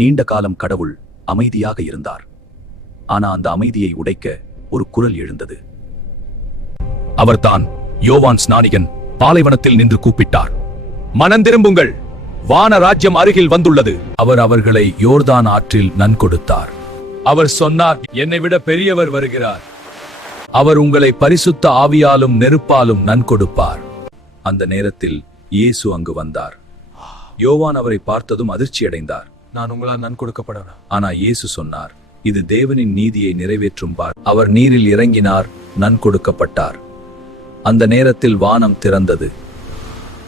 நீண்ட காலம் கடவுள் அமைதியாக இருந்தார். ஆனா அந்த அமைதியை உடைக்க ஒரு குரல் எழுந்தது. அவர்தான் யோவான் ஸ்நானிகன் பாலைவனத்தில் நின்று கூப்பிட்டார், மனந்திரும்புங்கள், வான ராஜ்யம் அருகில் வந்துள்ளது. அவர் அவர்களை யோர்தான் ஆற்றில் நன்கொடுத்தார். அவர் சொன்னார், என்னை விட பெரியவர் வருகிறார். அவர் உங்களை பரிசுத்த ஆவியாலும் நெருப்பாலும் நன்கொடுப்பார். அந்த நேரத்தில் இயேசு அங்கு வந்தார். யோவான் அவரை பார்த்ததும் அதிர்ச்சியடைந்தார். நான் உங்களால் நன்கொடுக்கப்படணும். ஆனா இயேசு சொன்னார், இது தேவனின் நீதியை நிறைவேற்றும் பார். அவர் நீரில் இறங்கினார், நன்கொடுக்கப்பட்டார். அந்த நேரத்தில் வானம் திறந்தது.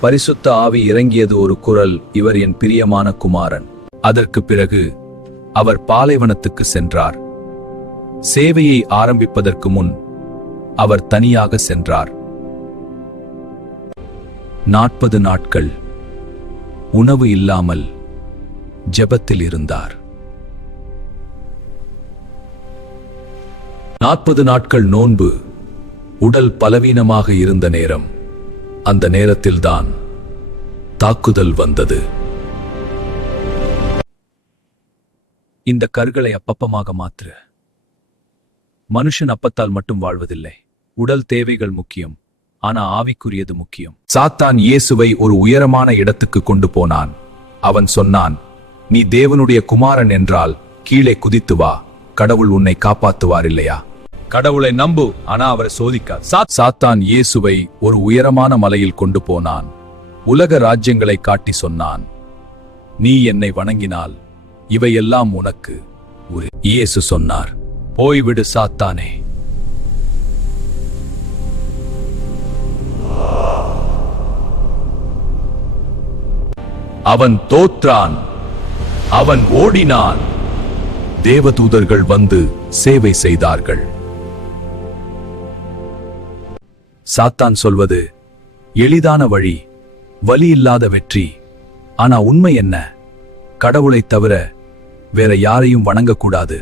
பரிசுத்த ஆவி இறங்கியது. ஒரு குரல், இவர் என் பிரியமான குமாரன். அதற்கு பிறகு அவர் பாலைவனத்துக்கு சென்றார். சேவையை ஆரம்பிப்பதற்கு முன் அவர் தனியாக சென்றார். 40 நாட்கள் உணவு இல்லாமல் ஜெபத்தில் இருந்தார். 40 நாட்கள் நோன்பு. உடல் பலவீனமாக இருந்த நேரம். அந்த நேரத்தில்தான் தாக்குதல் வந்தது. இந்த கற்களை அப்பப்பமாக மாற்று. மனுஷன் அப்பத்தால் மட்டும் வாழ்வதில்லை. உடல் தேவைகள் முக்கியம், ஆனா ஆவிக்குரியது முக்கியம். சாத்தான் இயேசுவை ஒரு உயரமான இடத்துக்கு கொண்டு போனான். அவன் சொன்னான், நீ தேவனுடைய குமாரன் என்றால் கீழே குதித்து வா, கடவுள் உன்னை காப்பாத்துவார் இல்லையா? கடவுளை நம்பு, ஆனா அவரை சோதிக்க. சாத்தான் இயேசுவை ஒரு உயரமான மலையில் கொண்டு போனான். உலக ராஜ்யங்களை காட்டி சொன்னான், நீ என்னை வணங்கினால் இவையெல்லாம் உனக்கு. இயேசு சொன்னார், போய்விடு சாத்தானே. அவன் தோற்றான், அவன் ஓடினான். தேவதூதர்கள் வந்து சேவை செய்தார்கள். சாத்தான் சொல்வது எளிதான வழி, வலி இல்லாத வெற்றி. ஆனா உண்மை என்ன? கடவுளைத் தவிர வேற யாரையும் வணங்கக்கூடாது.